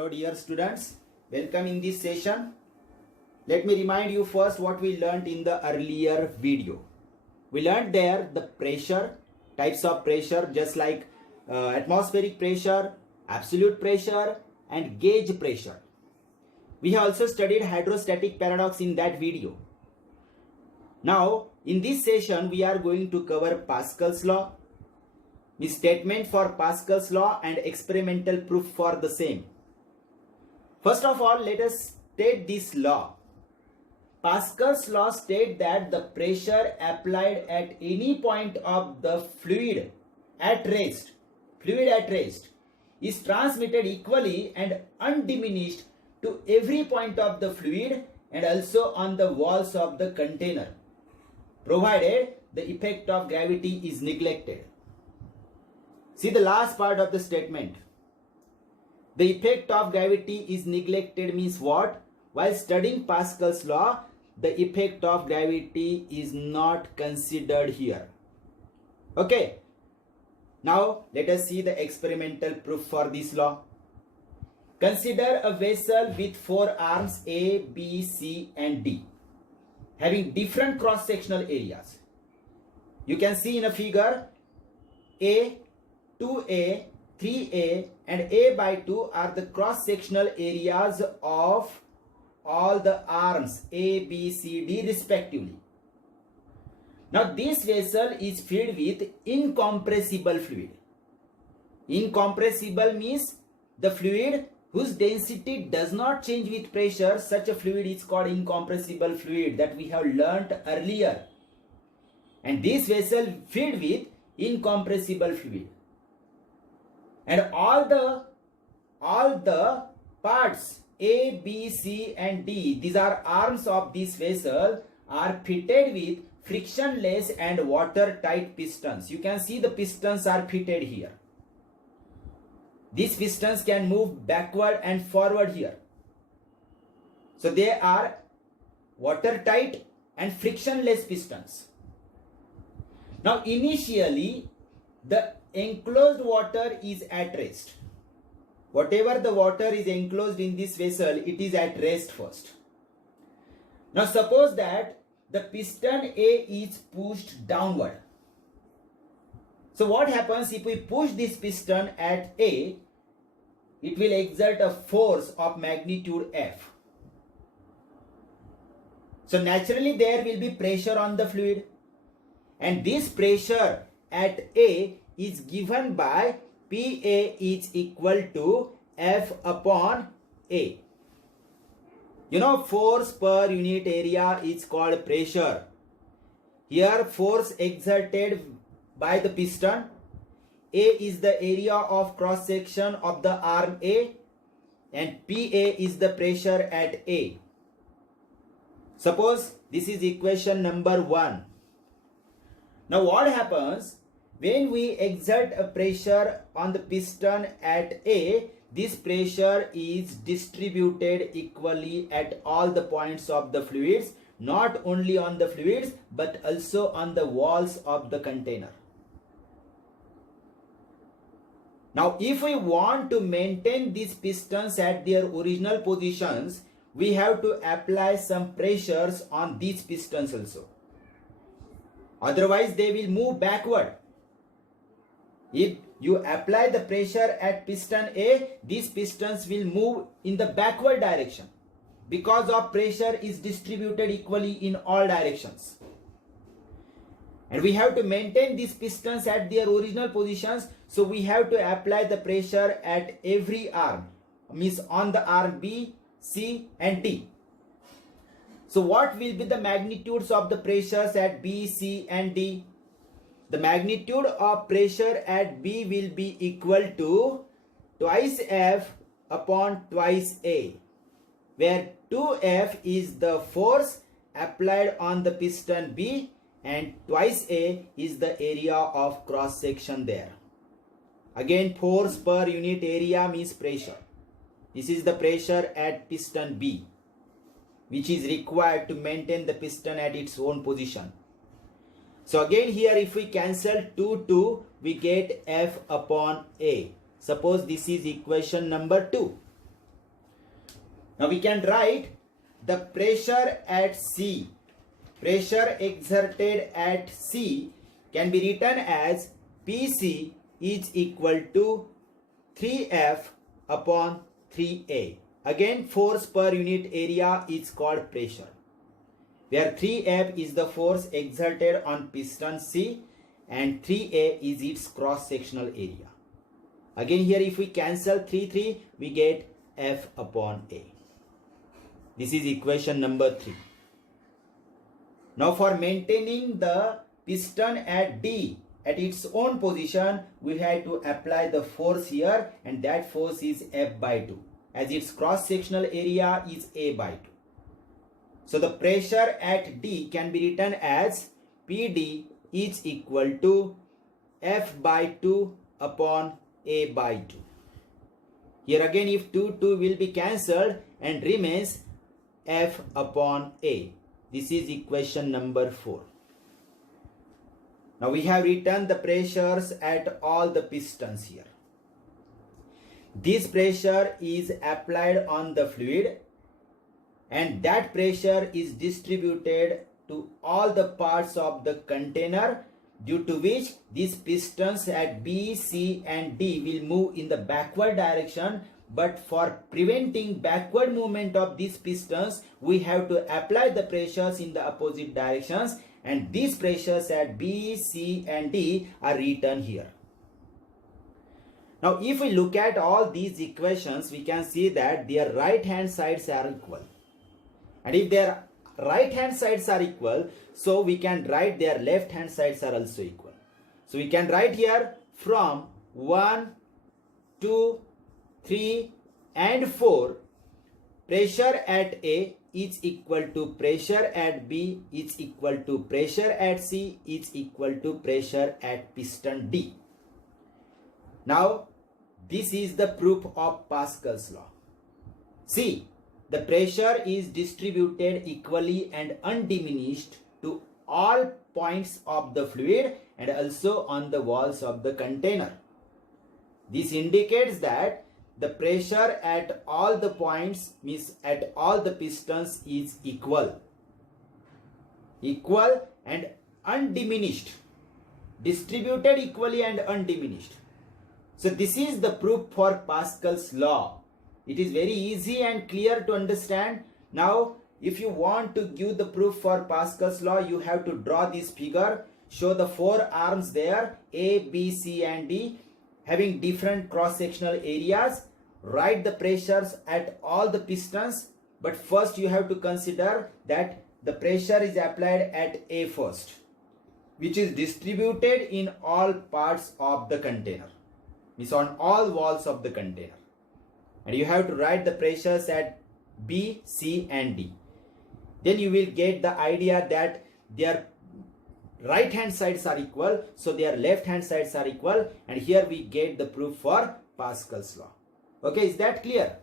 Hello dear students, welcome in this session. Let me remind you first what we learned in the earlier video. We learned there the pressure, types of pressure just like atmospheric pressure, absolute pressure and gauge pressure. We have also studied hydrostatic paradox in that video. Now in this session we are going to cover Pascal's law, the statement for Pascal's law and experimental proof for the same. First of all, let us state this law. Pascal's law states that the pressure applied at any point of the fluid at rest is transmitted equally and undiminished to every point of the fluid and also on the walls of the container, provided the effect of gravity is neglected. See the last part of the statement. The effect of gravity is neglected means what? While studying Pascal's law, the effect of gravity is not considered here. Okay. Now let us see the experimental proof for this law. Consider a vessel with four arms A, B, C and D having different cross-sectional areas. You can see in a figure A, 2A, 3A and A by 2 are the cross-sectional areas of all the arms A, B, C, D respectively. Now this vessel is filled with incompressible fluid. Incompressible means the fluid whose density does not change with pressure. Such a fluid is called incompressible fluid that we have learnt earlier. And this vessel filled with incompressible fluid. And all the parts A, B, C and D, these are arms of this vessel, are fitted with frictionless and watertight pistons. You can see the pistons are fitted here. These pistons can move backward and forward here. So they are watertight and frictionless pistons. Now initially the enclosed water is at rest. Whatever the water is enclosed in this vessel, it is at rest first. Now suppose that the piston A is pushed downward. So what happens if we push this piston at A? It will exert a force of magnitude F. So naturally there will be pressure on the fluid. And this pressure at A is given by PA is equal to F upon A. You know, force per unit area is called pressure. Here force exerted by the piston. A is the area of cross section of the arm A and PA is the pressure at A. Suppose this is equation number 1. Now what happens? When we exert a pressure on the piston at A, this pressure is distributed equally at all the points of the fluids, not only on the fluids but also on the walls of the container. Now if we want to maintain these pistons at their original positions, we have to apply some pressures on these pistons also. Otherwise they will move backward. If you apply the pressure at piston A, these pistons will move in the backward direction because of pressure is distributed equally in all directions. And we have to maintain these pistons at their original positions, so we have to apply the pressure at every arm, means on the arm B, C and D. So what will be the magnitudes of the pressures at B, C and D? The magnitude of pressure at B will be equal to twice F upon twice A, where 2F is the force applied on the piston B and twice A is the area of cross section there. Again, force per unit area means pressure. This is the pressure at piston B, which is required to maintain the piston at its own position. So again here if we cancel 2, we get F upon A. Suppose this is equation number 2. Now we can write the pressure at C, pressure exerted at C can be written as PC is equal to 3F upon 3A. Again, force per unit area is called pressure, where 3F is the force exerted on piston C and 3A is its cross-sectional area. Again here if we cancel 3, we get F upon A. This is equation number 3. Now for maintaining the piston at D at its own position, we have to apply the force here, and that force is F by 2 as its cross-sectional area is A by 2. So the pressure at D can be written as PD is equal to F by 2 upon A by 2. Here again if 2 will be cancelled and remains F upon A. This is equation number 4. Now we have written the pressures at all the pistons here. This pressure is applied on the fluid and that pressure is distributed to all the parts of the container, due to which these pistons at B, C and D will move in the backward direction. But for preventing backward movement of these pistons, we have to apply the pressures in the opposite directions, and these pressures at B, C and D are written here. Now if we look at all these equations, we can see that their right hand sides are equal. And if their right hand sides are equal, so we can write their left hand sides are also equal. So we can write here from 1, 2, 3 and 4, pressure at A is equal to pressure at B is equal to pressure at C is equal to pressure at piston D. Now this is the proof of Pascal's law. See, the pressure is distributed equally and undiminished to all points of the fluid and also on the walls of the container. This indicates that the pressure at all the points, means at all the pistons, is equal and undiminished, distributed equally and undiminished. So this is the proof for Pascal's law. It is very easy and clear to understand. Now if you want to give the proof for Pascal's law, you have to draw this figure, show the 4 arms there, A, B, C and D, having different cross-sectional areas. Write the pressures at all the pistons, but first you have to consider that the pressure is applied at A first, which is distributed in all parts of the container, means on all walls of the container. And you have to write the pressures at B, C and D. Then you will get the idea that their right hand sides are equal, so their left hand sides are equal, and here we get the proof for Pascal's law. Okay, is that clear?